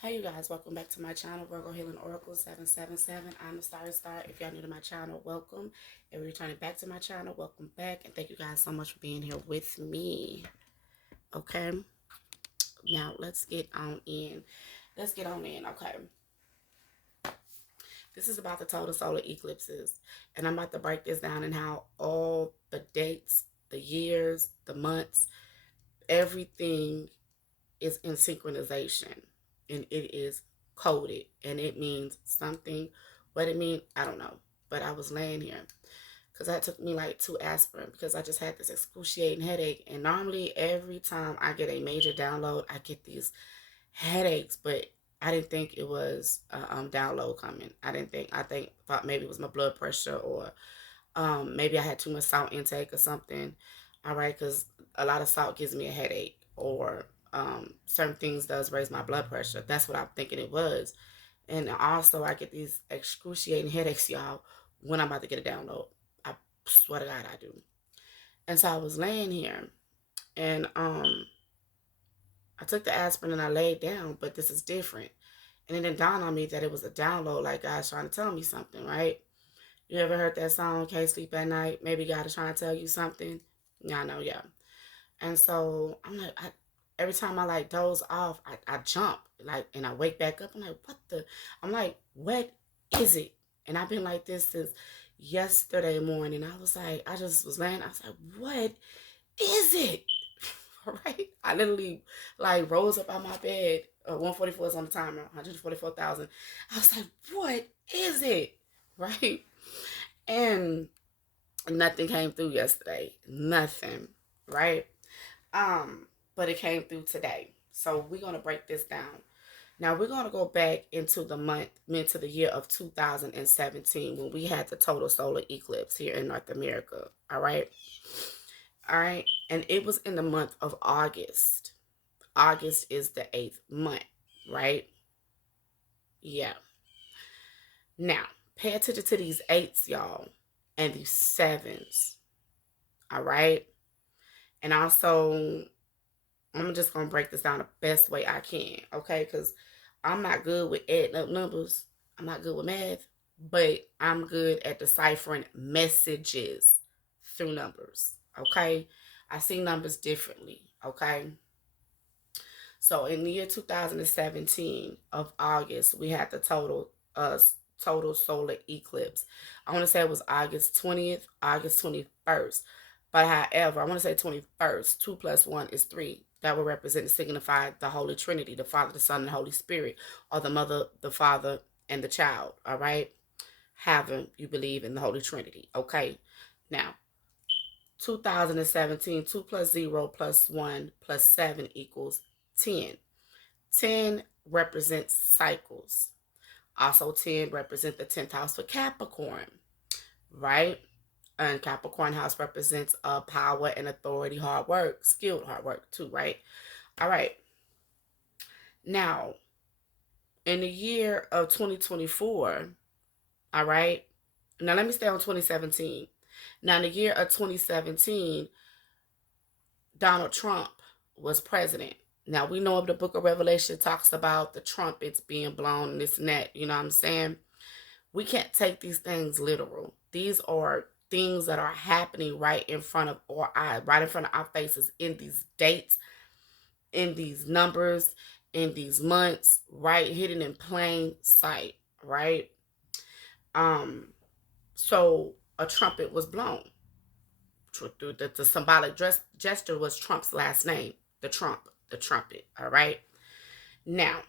Hey you guys, welcome back to my channel, Virgo Healing Oracle 777. I'm the Star. If y'all new to my channel, welcome. If you're returning back to my channel, welcome back. And thank you guys so much for being here with me. Okay. Now let's get on in. Okay. This is about the total solar eclipses. And I'm about to break this down and how all the dates, the years, the months, everything is in synchronization, and it is coded, and it means something. What it means, I don't know. But I was laying here because that took me like 2 aspirin because I just had this excruciating headache. And normally every time I get a major download, I get these headaches, but I didn't think it was a download coming. I thought maybe it was my blood pressure, or maybe I had too much salt intake or something. All right, because a lot of salt gives me a headache, or certain things does raise my blood pressure. That's what I'm thinking it was. And also, I get these excruciating headaches, y'all, when I'm about to get a download. I swear to God, I do. And so I was laying here, and I took the aspirin and I laid down, but this is different. And it didn't dawn on me that it was a download, like God's trying to tell me something, right? You ever heard that song, Can't Sleep at Night? Maybe God is trying to tell you something. Yeah, I know, yeah. And so I'm like, every time I like doze off, I jump, like, and I wake back up. I'm like, what the? I'm like, what is it? And I've been like this since yesterday morning. I was like, I just was laying. I was like, what is it? All right. I literally like rose up out my bed. 144 is on the timer, 144,000. I was like, what is it? Right. And nothing came through yesterday. Nothing. Right. But it came through today. So we're gonna break this down. Now we're gonna go back into the year of 2017 when we had the total solar eclipse here in North America. All right, all right, and it was in the month of August. August is the 8th month, right? Yeah. Now pay attention to these eights, y'all, and these sevens. All right, and also I'm just gonna break this down the best way I can, okay? Because I'm not good with adding up numbers. I'm not good with math, but I'm good at deciphering messages through numbers, okay? I see numbers differently, okay? So in the year 2017 of August, we had the total solar eclipse. I want to say it was August 20th, August 21st. But however, I want to say 21st. 2 plus 1 is 3. That will represent and signify the Holy Trinity, the Father, the Son, and the Holy Spirit, or the Mother, the Father, and the child. All right? Having you believe in the Holy Trinity. Okay. Now, 2017, 2 plus 0 plus 1 plus 7 equals 10. 10 represents cycles. Also, 10 represents the 10th house for Capricorn, right? And Capricorn house represents power and authority, hard work, skilled hard work too, right? All right. Now, in the year of 2024, all right. Now, let me stay on 2017. Now, in the year of 2017, Donald Trump was president. Now, we know of the book of Revelation talks about the trumpets being blown and this and that. You know what I'm saying? We can't take these things literal. These are things that are happening right in front of our eyes, right in front of our faces, in these dates, in these numbers, in these months, right, hidden in plain sight, right? Um, so a trumpet was blown. The symbolic gesture was Trump's last name, the trumpet, all right? Now,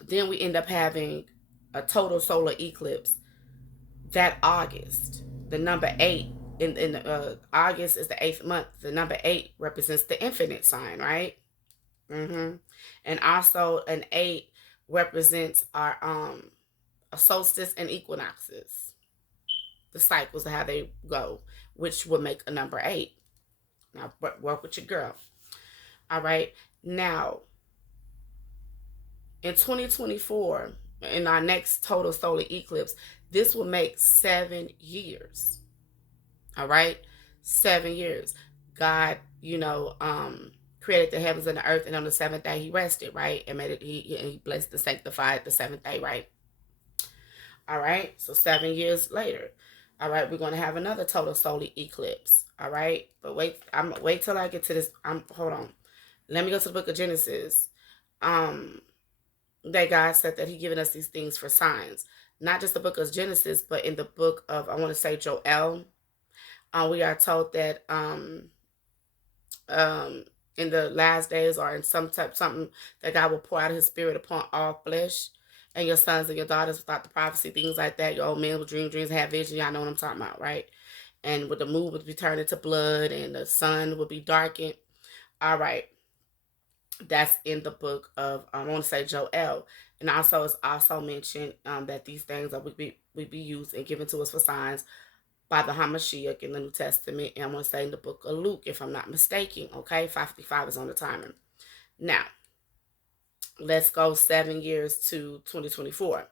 then we end up having a total solar eclipse that August. The number 8 in August is the 8th month. The number 8 represents the infinite sign, right? And also an 8 represents our a solstice and equinoxes, the cycles of how they go, which will make a number 8. Now work with your girl. All right. Now in 2024, in our next total solar eclipse, this will make 7 years. All right, 7 years. God, created the heavens and the earth, and on the seventh day he rested, right? And made it, he blessed and sanctified the seventh day, right? All right, so 7 years later, all right, we're gonna have another total solar eclipse. All right, but wait till I get to this. Hold on. Let me go to the book of Genesis. Um, that God said that He given us these things for signs, not just the book of Genesis, but in the book of, I want to say, Joel. We are told that um, in the last days, or in some type something, that God will pour out His Spirit upon all flesh, and your sons and your daughters without the prophecy, things like that. Your old men will dream dreams, have vision. Y'all know what I'm talking about, right? And with the moon would be turned into blood, and the sun would be darkened. All right, that's in the book of, I want to say, Joel. And also it's also mentioned that these things are would be used and given to us for signs by the Hamashiach in the New Testament. And I'm going to say in the book of Luke, if I'm not mistaken. Okay, 555 is on the timer. Now, let's go 7 years to 2024.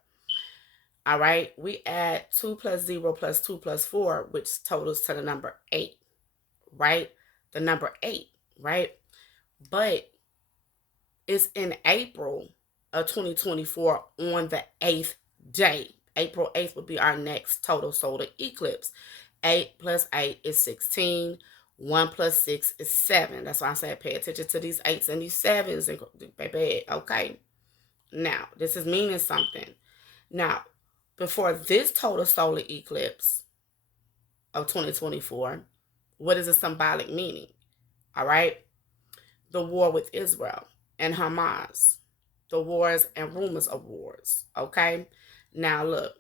All right, we add 2 plus 0 plus 2 plus 4, which totals to the number 8, right? The number 8, right? But it's in April of 2024 on the 8th day. April 8th would be our next total solar eclipse. 8 plus 8 is 16. 1 plus 6 is 7. That's why I said pay attention to these 8s and these 7s. Baby, okay? Now, this is meaning something. Now, before this total solar eclipse of 2024, what is the symbolic meaning? All right? The war with Israel and Hamas, the wars and rumors of wars. Okay? Now, look,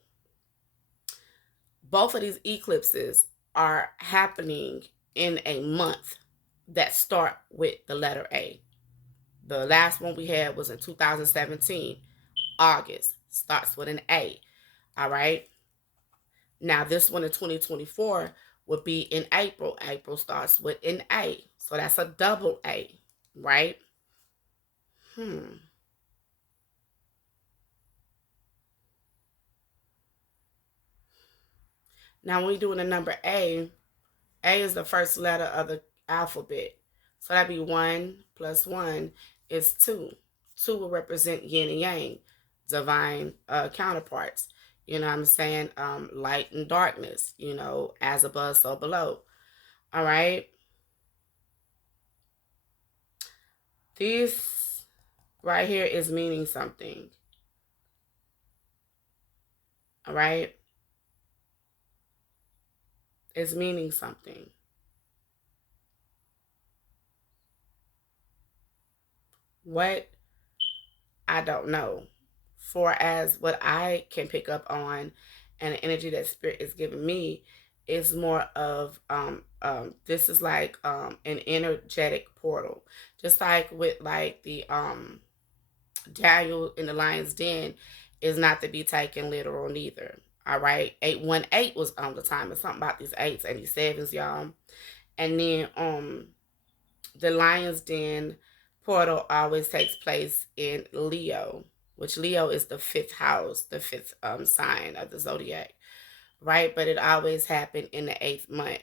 both of these eclipses are happening in a month that start with the letter A. The last one we had was in 2017, August, starts with an A. All right? Now, this one in 2024 would be in April. April starts with an A. So that's a double A, right? Now, when you're doing the number A is the first letter of the alphabet. So that'd be 1 plus 1 is 2. 2 will represent yin and yang, divine counterparts. You know what I'm saying? Light and darkness, as above, so below. All right? This right here is meaning something. All right? It's meaning something. What? I don't know. For as what I can pick up on and the energy that spirit is giving me is more of this is like an energetic portal. Just like with like the Daniel in the lion's den is not to be taken literal neither. All right. 818 was on the time. It's something about these eights and these sevens, y'all. And then the lion's den portal always takes place in Leo, which Leo is the fifth house, the fifth sign of the zodiac, right? But it always happened in the 8th month.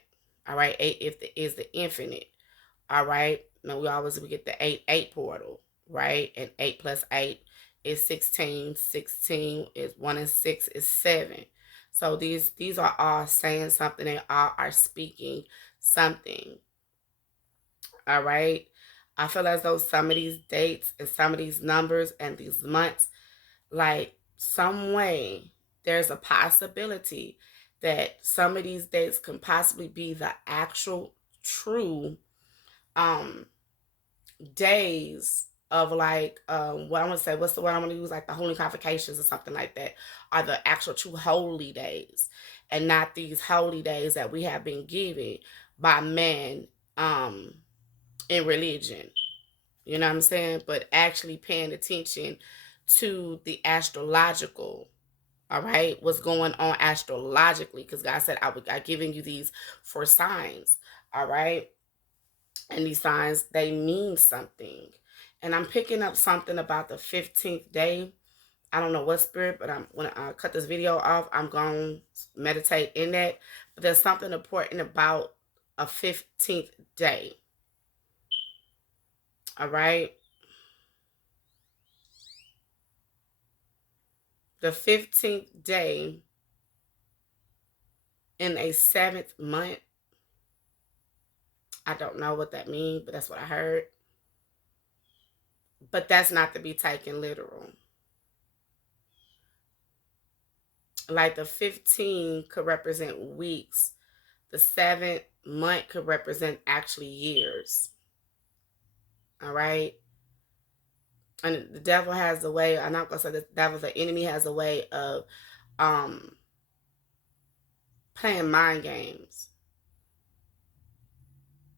All right, is the infinite. All right, now we get the 8 portal, right? And 8 plus 8 is 16. 16 is 1 and 6 is 7. So these are all saying something. They all are speaking something. All right. I feel as though some of these dates and some of these numbers and these months, like some way, there's a possibility that some of these dates can possibly be the actual true um days of like what I want to say, what's the word I'm going to use, like the holy convocations or something like that, are the actual true holy days, and not these holy days that we have been given by men in religion. You know what I'm saying? But actually paying attention to the astrological, all right, what's going on astrologically, because God said I giving you these for signs, all right, and these signs, they mean something. And I'm picking up something about the 15th day. I don't know what spirit, but when I cut this video off, I'm going to meditate in that. But there's something important about a 15th day. All right. The 15th day in a seventh month. I don't know what that means, but that's what I heard. But that's not to be taken literal. Like the 15 could represent weeks. The seventh month could represent actually years. All right. And the devil has a way, I'm not gonna say the devil, the enemy has a way of um playing mind games.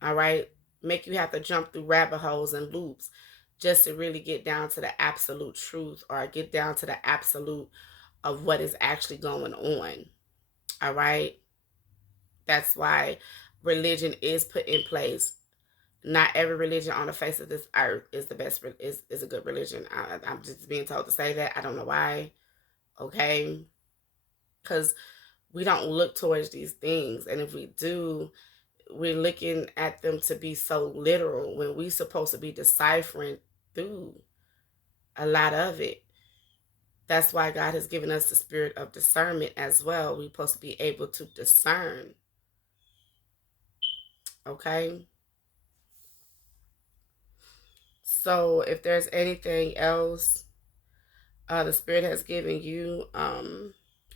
All right. Make you have to jump through rabbit holes and loops just to really get down to the absolute truth or get down to the absolute of what is actually going on. All right. That's why religion is put in place. Not every religion on the face of this earth is the best, is a good religion. I'm just being told to say that. I don't know why. Okay. Because we don't look towards these things. And if we do, we're looking at them to be so literal when we're supposed to be deciphering through a lot of it. That's why God has given us the spirit of discernment as well. We're supposed to be able to discern. Okay. So if there's anything else the spirit has given you,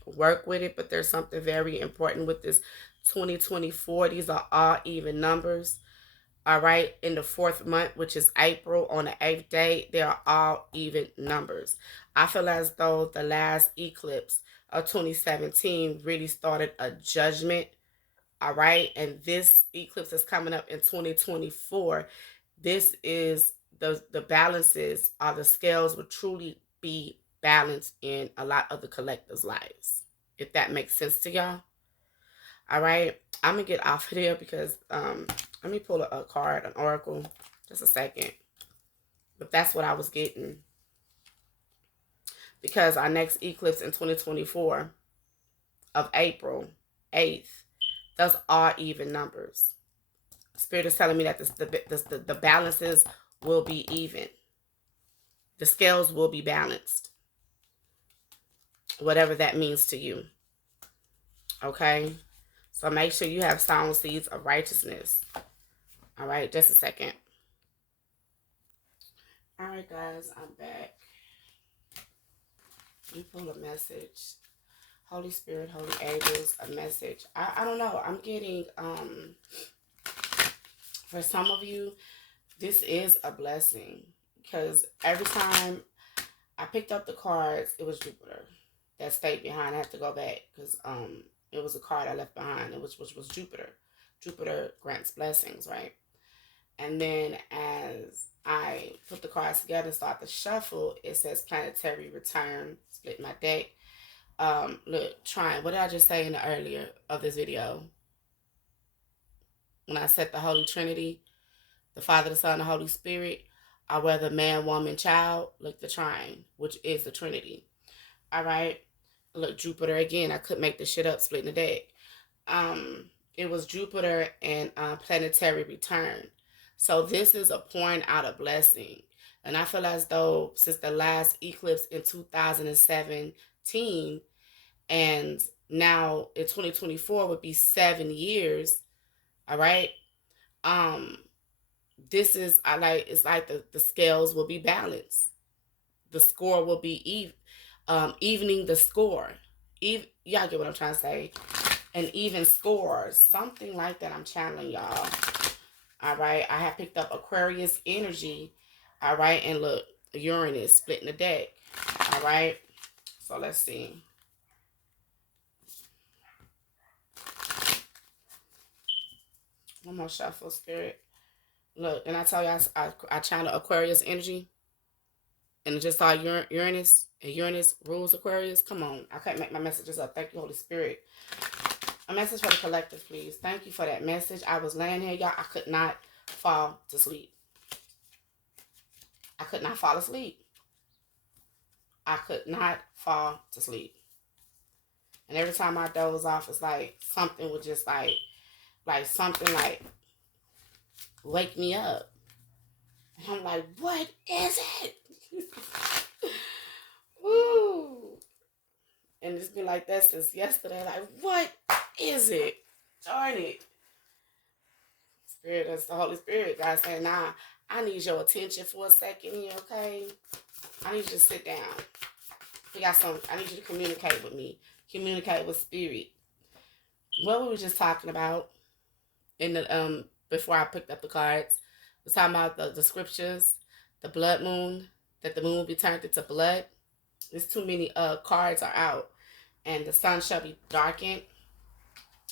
work with it. But there's something very important with this 2024. These are all even numbers. All right, in the fourth month, which is April, on the 8th day, they are all even numbers. I feel as though the last eclipse of 2017 really started a judgment. All right, and this eclipse is coming up in 2024. This is the balances, or the scales will truly be balanced in a lot of the collectives' lives. If that makes sense to y'all. All right, I'm gonna get off of there because let me pull a card, an oracle, just a second. But that's what I was getting, because our next eclipse in 2024 of April 8th, those are even numbers. Spirit is telling me that the balances will be even. The scales will be balanced, whatever that means to you. Okay, so make sure you have sown seeds of righteousness. All right, just a second. All right, guys, I'm back. You pull a message. Holy Spirit, Holy Angels, a message. I don't know. I'm getting, for some of you, this is a blessing. Because every time I picked up the cards, it was Jupiter that stayed behind. I had to go back because it was a card I left behind, which was Jupiter. Jupiter grants blessings, right? And then as I put the cards together and start to shuffle, it says planetary return. Split my deck. Look, trying. What did I just say in the earlier of this video? When I said the Holy Trinity, the Father, the Son, the Holy Spirit, are whether man, woman, child. Look, the trine, which is the Trinity. All right. Look, Jupiter again. I couldn't make this shit up. Splitting the deck. It was Jupiter and planetary return. So this is a pouring out a blessing. And I feel as though since the last eclipse in 2017 and now in 2024 would be 7 years, all right? Um this is, I like, it's like the scales will be balanced. The score will be evening the score. Y'all get what I'm trying to say? An even score, something like that. I'm channeling y'all. All right, I have picked up Aquarius energy. All right, and look, Uranus splitting the deck. All right, so let's see. One more shuffle, Spirit. Look, and I tell you, I channel Aquarius energy, and it just saw Uranus, and Uranus rules Aquarius. Come on, I can't make my messages up. Thank you, Holy Spirit. A message for the collective, please. Thank you for that message. I was laying here, y'all. I could not fall to sleep. I could not fall asleep. I could not fall to sleep. And every time I doze off, it's like something would just like something like wake me up. And I'm like, what is it? Woo! And it's been like that since yesterday. Like, what is it? Darn it. Spirit, that's the Holy Spirit. God saying, nah, I need your attention for a second here, okay? I need you to sit down. We got some, I need you to communicate with me. Communicate with spirit. What we were just talking about in the before I picked up the cards. We're talking about the scriptures, the blood moon, that the moon will be turned into blood. There's too many cards are out. And the sun shall be darkened,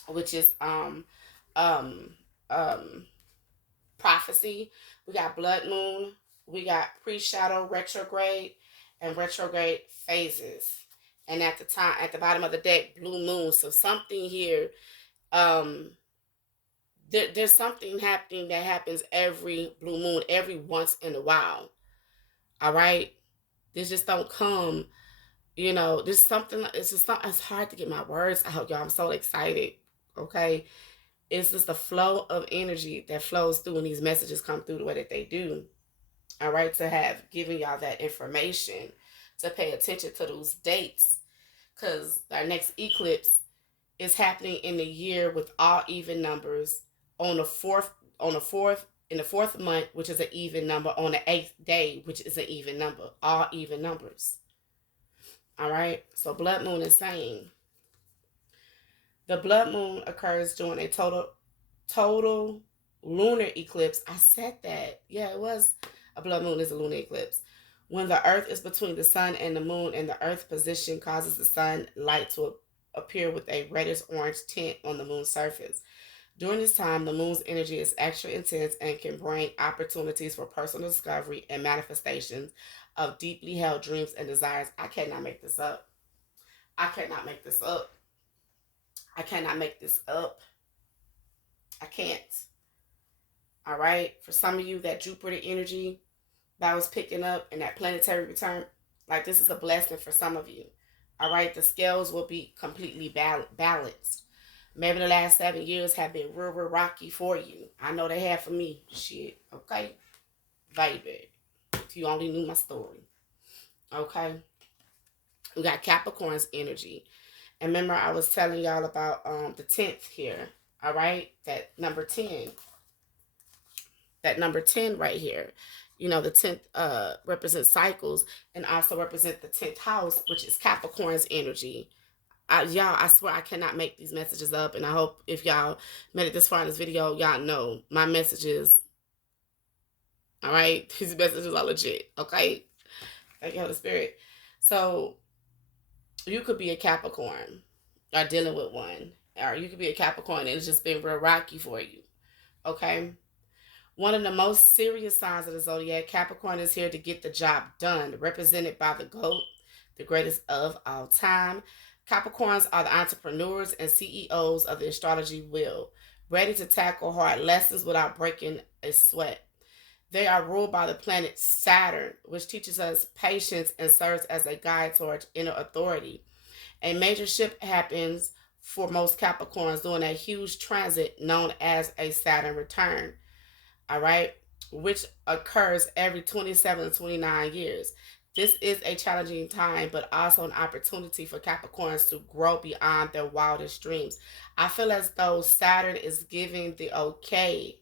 which is um um prophecy. We got blood moon, we got pre-shadow, retrograde, and retrograde phases. And at the time, at the bottom of the deck, blue moon. So something here, um, there's something happening that happens every blue moon, every once in a while. All right, this just don't come. You know, there's something. It's just not. It's hard to get my words out, y'all. I'm so excited. Okay, it's just the flow of energy that flows through when these messages come through the way that they do. All right, to have given y'all that information to pay attention to those dates because our next eclipse is happening in the year with all even numbers on the fourth in the fourth month, which is an even number, on the eighth day, which is an even number, all even numbers. All right, so blood moon is saying the blood moon occurs during a total lunar eclipse. I said that. Yeah, it was a blood moon is a lunar eclipse. When the earth is between the sun and the moon and the earth position causes the sun light to appear with a reddish orange tint on the moon's surface. During this time, the moon's energy is extra intense and can bring opportunities for personal discovery and manifestations of deeply held dreams and desires. I cannot make this up. I cannot make this up. I cannot make this up. I can't. All right. For some of you, that Jupiter energy that was picking up and that planetary return, like this is a blessing for some of you. All right. The scales will be completely balanced. Maybe the last 7 years have been real, real rocky for you. I know they have for me. Shit. Okay. Baby. If you only knew my story. Okay. We got Capricorn's energy. And remember, I was telling y'all about the 10th here. All right. That number 10 right here. You know, the 10th represents cycles and also represent the 10th house, which is Capricorn's energy. Y'all, I swear I cannot make these messages up. And I hope if y'all made it this far in this video, y'all know my messages. All right. These messages are legit. Okay. Thank you, Holy Spirit. So you could be a Capricorn or dealing with one. Or you could be a Capricorn and it's just been real rocky for you. Okay. One of the most serious signs of the zodiac, Capricorn is here to get the job done, represented by the GOAT, the greatest of all time. Capricorns are the entrepreneurs and CEOs of the astrology wheel, ready to tackle hard lessons without breaking a sweat. They are ruled by the planet Saturn, which teaches us patience and serves as a guide towards inner authority. A major shift happens for most Capricorns during a huge transit known as a Saturn return. All right, which occurs every 27 to 29 years. This is a challenging time, but also an opportunity for Capricorns to grow beyond their wildest dreams. I feel as though Saturn is giving the okay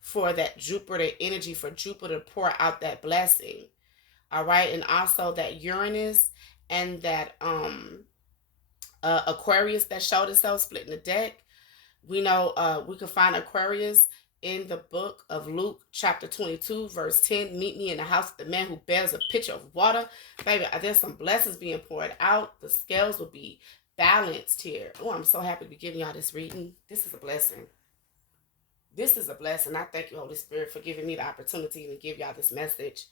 for that Jupiter energy, for Jupiter to pour out that blessing. All right, and also that Uranus and that Aquarius that showed itself splitting the deck. We know we can find Aquarius in the book of Luke, chapter 22, verse 10. Meet me in the house of the man who bears a pitcher of water. Baby, there's some blessings being poured out. The scales will be balanced here. Oh, I'm so happy to be giving y'all this reading. This is a blessing. This is a blessing. I thank you, Holy Spirit, for giving me the opportunity to give y'all this message.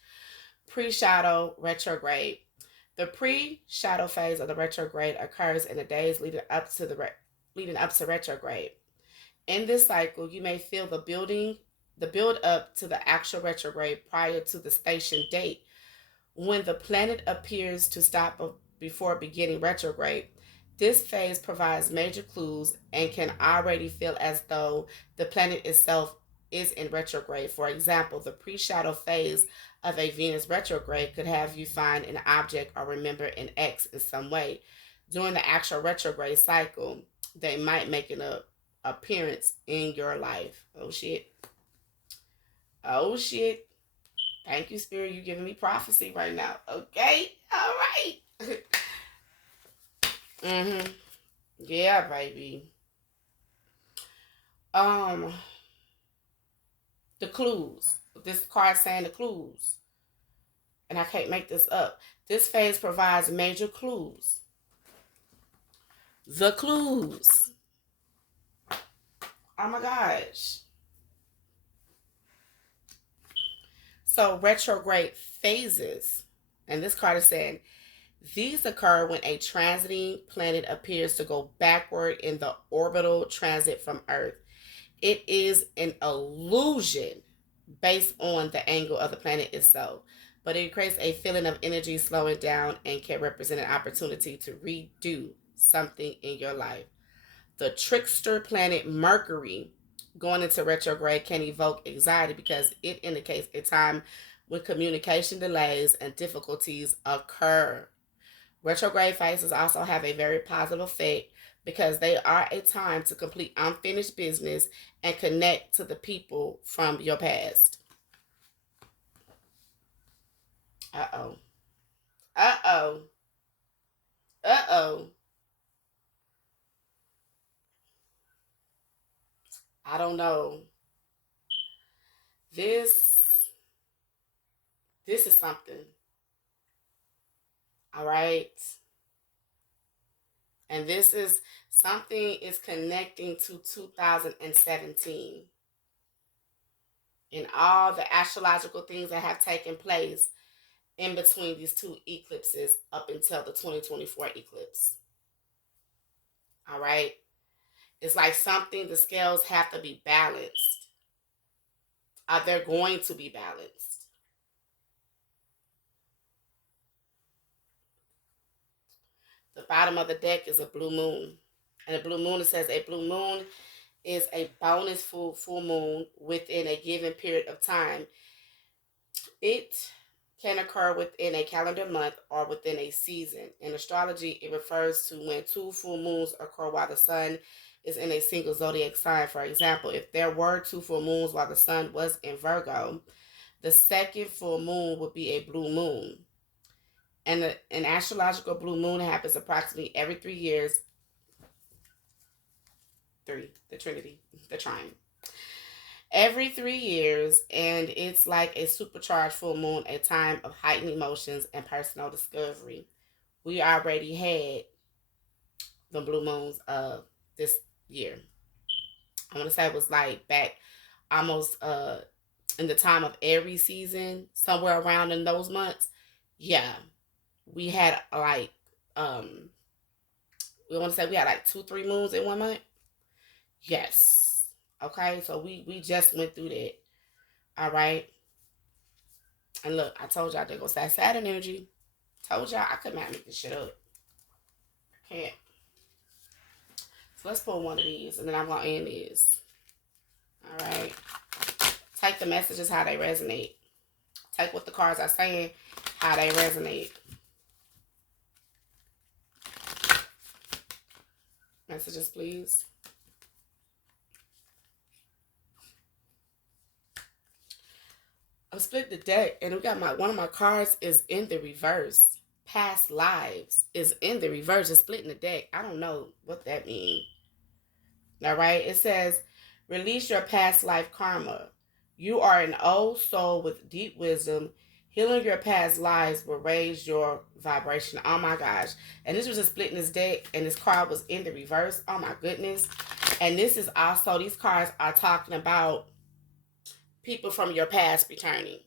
Pre-shadow retrograde. The pre-shadow phase of the retrograde occurs in the days leading up to retrograde. In this cycle, you may feel the build up to the actual retrograde prior to the station date. When the planet appears to stop before beginning retrograde, this phase provides major clues and can already feel as though the planet itself is in retrograde. For example, the pre-shadow phase of a Venus retrograde could have you find an object or remember an ex in some way. During the actual retrograde cycle, they might make an appearance in your life. Oh shit. Oh shit. Thank you, Spirit. You giving me prophecy right now. Okay. All right. Mm-hmm. Yeah, baby. Um, the clues. This card saying the clues. And I can't make this up. This phase provides major clues. The clues. Oh my gosh. So retrograde phases. And this card is saying these occur when a transiting planet appears to go backward in the orbital transit from Earth. It is an illusion based on the angle of the planet itself, but it creates a feeling of energy slowing down and can represent an opportunity to redo something in your life. The trickster planet Mercury going into retrograde can evoke anxiety because it indicates a time when communication delays and difficulties occur. Retrograde phases also have a very positive effect because they are a time to complete unfinished business and connect to the people from your past. Uh oh. Uh oh. Uh oh. I don't know. This this is something. All right. And this is something is connecting to 2017 and all the astrological things that have taken place in between these two eclipses up until the 2024 eclipse. All right. It's like something, the scales have to be balanced. They're going to be balanced. The bottom of the deck is a blue moon. And a blue moon, it says a blue moon is a bonus full moon within a given period of time. It can occur within a calendar month or within a season. In astrology, it refers to when two full moons occur while the sun is in a single zodiac sign. For example, if there were two full moons while the sun was in Virgo, the second full moon would be a blue moon. And an astrological blue moon happens approximately every 3 years. Three, the Trinity, the trine. Every 3 years, and it's like a supercharged full moon, a time of heightened emotions and personal discovery. We already had the blue moons of this year. I want to say it was like back almost in the time of Aries season, somewhere around in those months. Yeah, we had like we want to say we had like 2 3 moons in one month. Yes. Okay, so we just went through that. All right. And look, I told y'all there goes that Saturn energy. Told y'all I could not make this shit up. I can't. So let's pull one of these and then I'm gonna end this. All right. Take the messages how they resonate. Take what the cards are saying, how they resonate. Messages, please. I split the deck and we got one of my cards is in the reverse. Past lives is in the reverse. It's splitting the deck. I don't know what that means. All right. It says, release your past life karma. You are an old soul with deep wisdom. Healing your past lives will raise your vibration. Oh my gosh. And this was just splitting this deck, and this card was in the reverse. Oh my goodness. And this is also, these cards are talking about people from your past returning.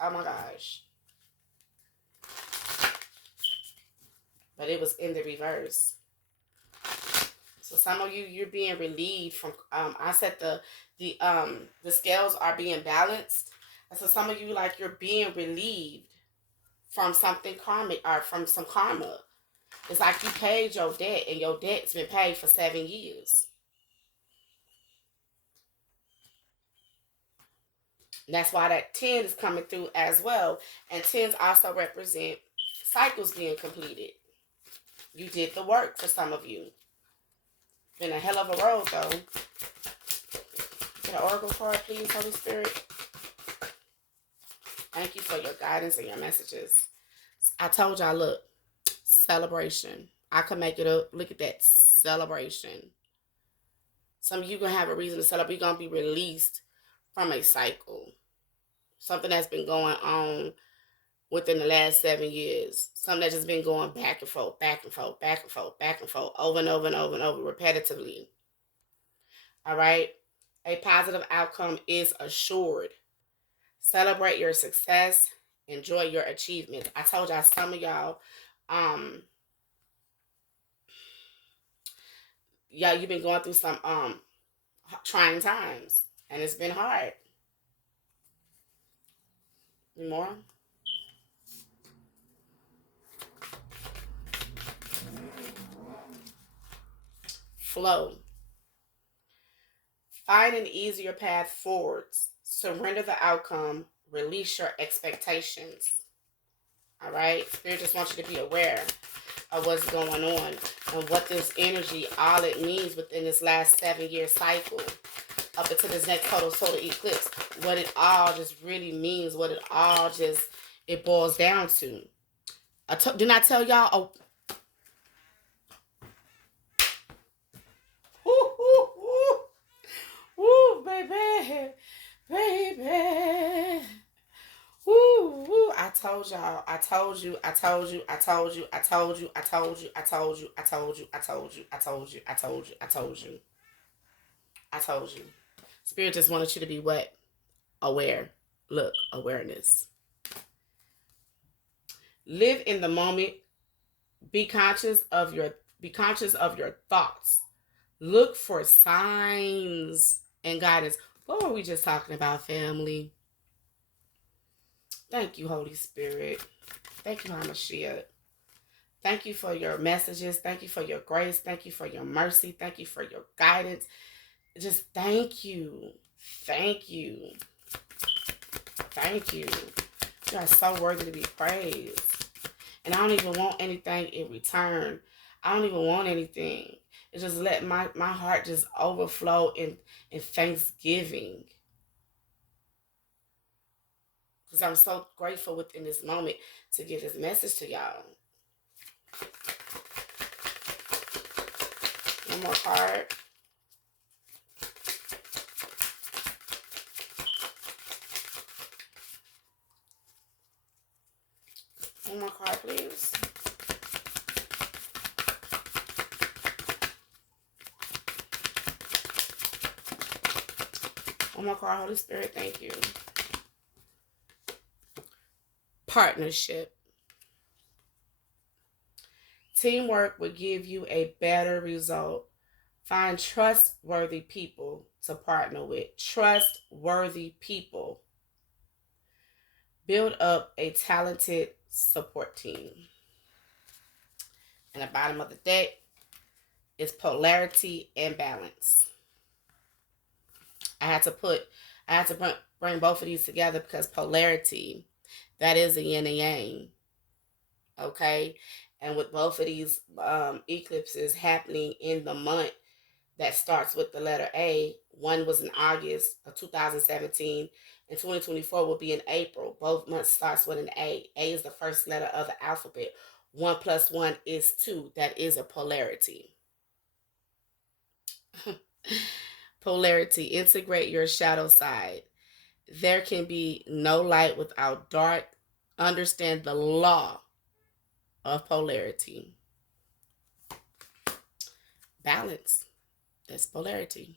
Oh my gosh. But it was in the reverse. So some of you, you're being relieved from. I said the scales are being balanced. And so some of you, like, you're being relieved from something karmic or from some karma. It's like you paid your debt and your debt's been paid for 7 years. And that's why that 10 is coming through as well. And 10s also represent cycles being completed. You did the work for some of you. Been a hell of a road, though. Get an oracle card, please, Holy Spirit. Thank you for your guidance and your messages. I told y'all, look, celebration. I could make it up. Look at that. Celebration. Some of you going to have a reason to celebrate. You're going to be released from a cycle. Something that's been going on within the last 7 years. Something that's just been going back and forth, back and forth, back and forth, back and forth, over and over and over and over, repetitively. All right? A positive outcome is assured. Celebrate your success. Enjoy your achievements. I told y'all, some of y'all, yeah, you've been going through some trying times, and it's been hard. More flow. Find an easier path forwards. Surrender the outcome. Release your expectations. All right? Spirit just wants you to be aware of what's going on and what this energy, all it means within this last 7-year cycle up until this next total solar eclipse. What it all just really means. What it all just, it boils down to. Did not tell y'all. Woo, baby. Baby. Woo, woo. I told y'all. I told you. I told you. I told you. I told you. I told you. I told you. I told you. I told you. I told you. I told you. I told you. I told you. Spirit just wanted you to be what? Aware. Look, awareness. Live in the moment. Be conscious of your thoughts. Look for signs and guidance. What were we just talking about, family? Thank you, Holy Spirit. Thank you, Hamashiach. Thank you for your messages. Thank you for your grace. Thank you for your mercy. Thank you for your guidance. Just thank you. Thank you. Thank you. You are so worthy to be praised. And I don't even want anything in return. I don't even want anything. It's just let my heart just overflow in thanksgiving. Because I'm so grateful within this moment to give this message to y'all. One more card. One more card, please. One more card, Holy Spirit. Thank you. Partnership. Teamwork will give you a better result. Find trustworthy people to partner with. Trustworthy people. Build up a talented support team. And the bottom of the deck is polarity and balance. I had to bring both of these together because polarity, that is a yin and yang. Okay? And with both of these eclipses happening in the month that starts with the letter A, one was in August of 2017, and 2024 will be in April. Both months starts with an A. A is the first letter of the alphabet. 1 + 1 is 2. That is a polarity. Polarity. Integrate your shadow side. There can be no light without dark. Understand the law of polarity. Balance. That's polarity.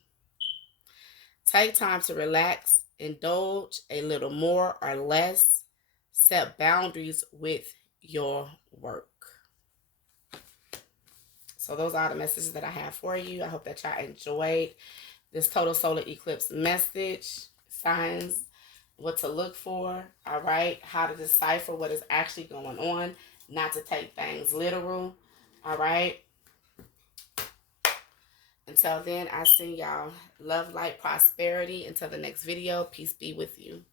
Take time to relax. Indulge a little more or less. Set boundaries with your work. So those are the messages that I have for you. I hope that y'all enjoyed this total solar eclipse message. Signs, what to look for, all right? How to decipher what is actually going on, not to take things literal, all right? Until then, I send y'all love, light, prosperity. Until the next video, peace be with you.